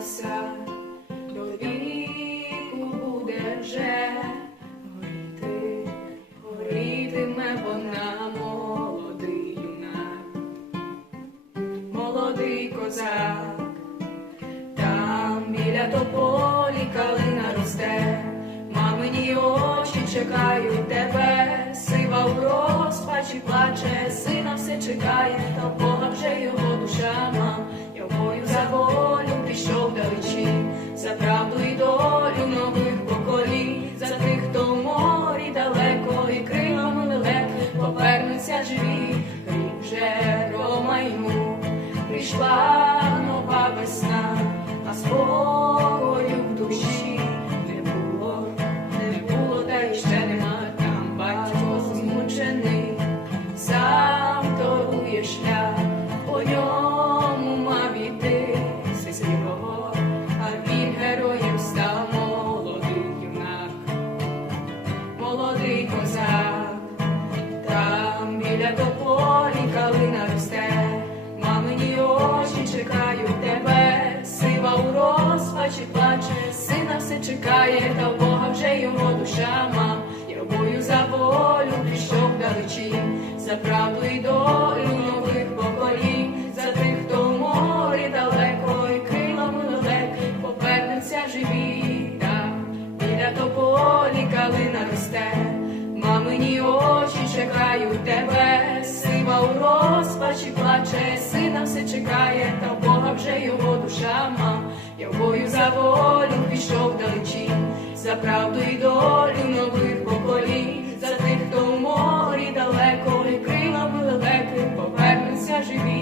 згаса, до віку буде вже горіти, горітиме вона молодий юнак, молодий козак, там біля тополі калина росте, мамині очі чекають тебе, сива у розпачі плаче, сина все чекає, прийшла нова весна, а спокою чекає, та в Бога вже його душа мам. Я в бою за волю пішов далечі, за правду і долю нових поколінь, за тих, хто в морі далеко і крилами лелеки повернуться живі. Там біля тополі калина росте. Мамині очі чекають тебе, сива у розпачі плаче, сина все чекає, та в Бога вже його душа мам. Я в бою за волю пішов далечі, за правду і долю нових поколінь, за тих, хто у морі далеко і крила великих повернуться живі.